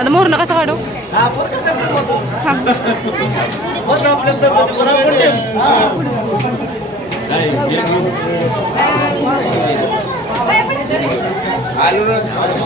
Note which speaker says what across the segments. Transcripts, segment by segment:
Speaker 1: Ada mur, alur, alur,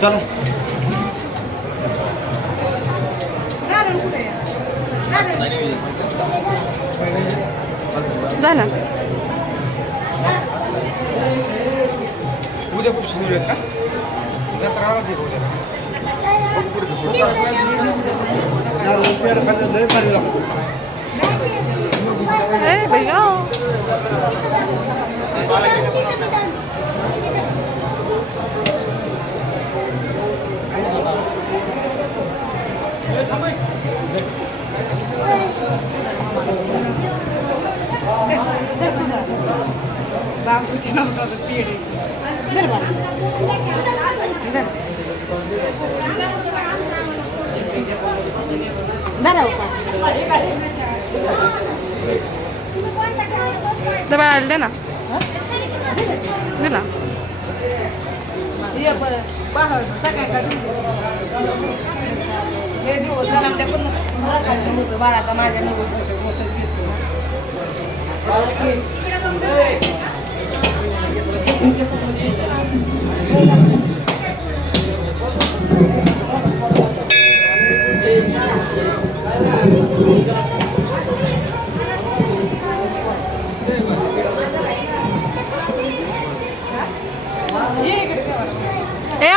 Speaker 2: चला.
Speaker 1: झालं.
Speaker 2: उद्या खूप सुरू आहेत का उद्या तर आवाज येतो उद्या लय भारी लागतो
Speaker 1: ए भैया बाबूच्या नावाचं पेढे धर बाळा. धर. धरा हो का. दे बाळाला दे ना दे ना
Speaker 3: बाळाचा माझ्या नव्वद होतं घेतो
Speaker 1: ए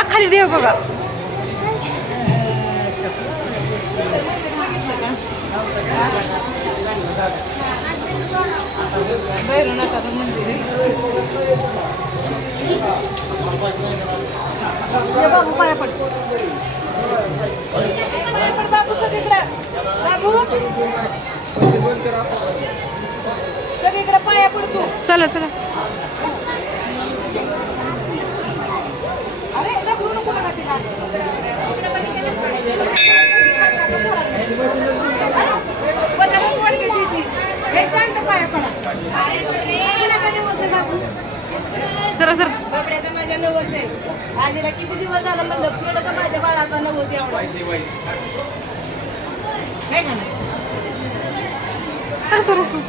Speaker 1: खाली देव बघा
Speaker 3: भैरवनाथाचं मंदिर आहे ये बाबू पाया पड. बाबू सगळीकडे बाबू सगळीकडे पाया पड तू.
Speaker 1: चला चला.
Speaker 3: अरे ढकलू नको तिला. शांत पाया पडा. बाबू?
Speaker 1: सर सर
Speaker 3: बाबड्याचा माझ्या नवस आहे. आजीला किती दिवस झालं म्हणलं फिरलं का माझ्या बाळाचा नवस एवढा. काय?
Speaker 1: सर सर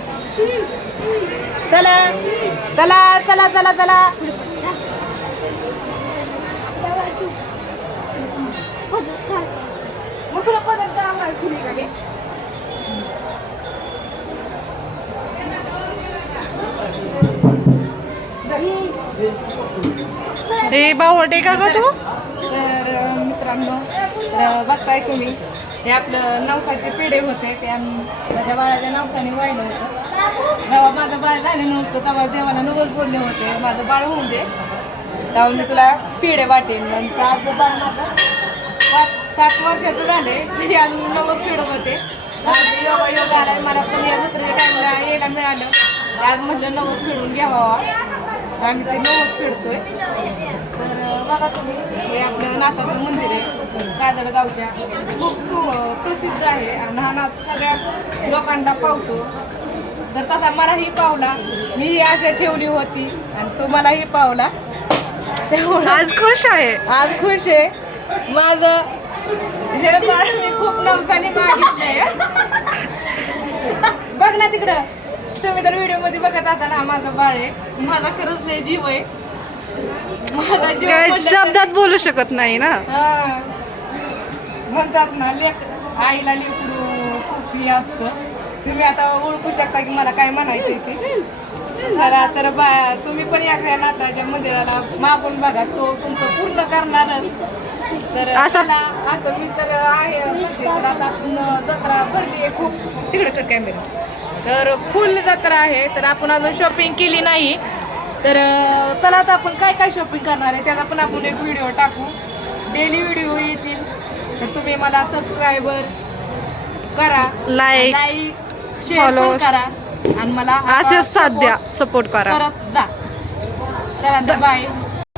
Speaker 3: चला चला चला चला चला. मग तुला पदार्थ आम्हाला खुली का
Speaker 1: हे बावटे का ग तू?
Speaker 3: तर मित्रांनो तर बघताय तुम्ही हे आपलं नवसाचे पेढे होते ते आम्ही माझ्या बाळाच्या नवसाने वाहिलं होतं. जेव्हा माझं बाळ झालं नव्हतं तेव्हा देवाला नवस बोलले होते माझं बाळ होऊन दे. तेव्हा मी तुला पेढे वाटेन. मग आज बाळ माझं पाच सात वर्षाचं झाले तरी अजून नवस पेढं होते आज योगा योग आलाय मला पण या दुसऱ्या टाईमला यायला मिळालं. आज म्हटलं नवस फेडून घ्यावा. आम्ही ते नवस फेडतोय तर बघा तुम्ही हे आपलं नाथाचं मंदिर आहे. काजळगावच्या खूप प्रसिद्ध आहे. आणि हा नाथ सगळ्या लोकांना पावतो. तर तसा मलाही पावला मी ही आशा ठेवली होती. आणि तो मलाही पावला. त्यामुळं
Speaker 1: आज खुश आहे.
Speaker 3: आज खुश आहे. माझं हे मी खूप नवसाने मागितलंय. बघ ना तिकडं. तुम्ही तर व्हिडिओमध्ये बघत असाल हा माझा बाळ आहे. माझा खरंच लय जीव आहे. माझा जीव
Speaker 1: काय
Speaker 3: म्हटलं तर-
Speaker 1: शब्दात बोलू शकत नाही ना?
Speaker 3: हा. म्हणतात ना लेक आईला लेकरू खूप हे असतं? तुम्ही आता ओळखू शकता की मला काय म्हणायचं ते. तर तर बा तुम्ही पण या नाताच्या मंदिराला. मागून बघा तो तुमचं पूर्ण करणारच तर
Speaker 1: असा-
Speaker 3: चला, आता मी तर आहे म्हणते, तर आता आपण जत्रा भरली आहे खूप. तिकडे तर कॅमेरा तर फुल जत्रा आहे तर आपण अजून शॉपिंग केली नाही. तर चला आता आपण काय काय शॉपिंग करणार आहे त्याचा पण आपण एक व्हिडिओ टाकू. डेली व्हिडिओ येतील. तर तुम्ही मला सबस्क्रायबर करा
Speaker 1: Like,
Speaker 3: लाईक शेअर. पण करा. आणि मला
Speaker 1: असेच साथ द्या सपोर्ट करा.
Speaker 3: करत जा. चला बाय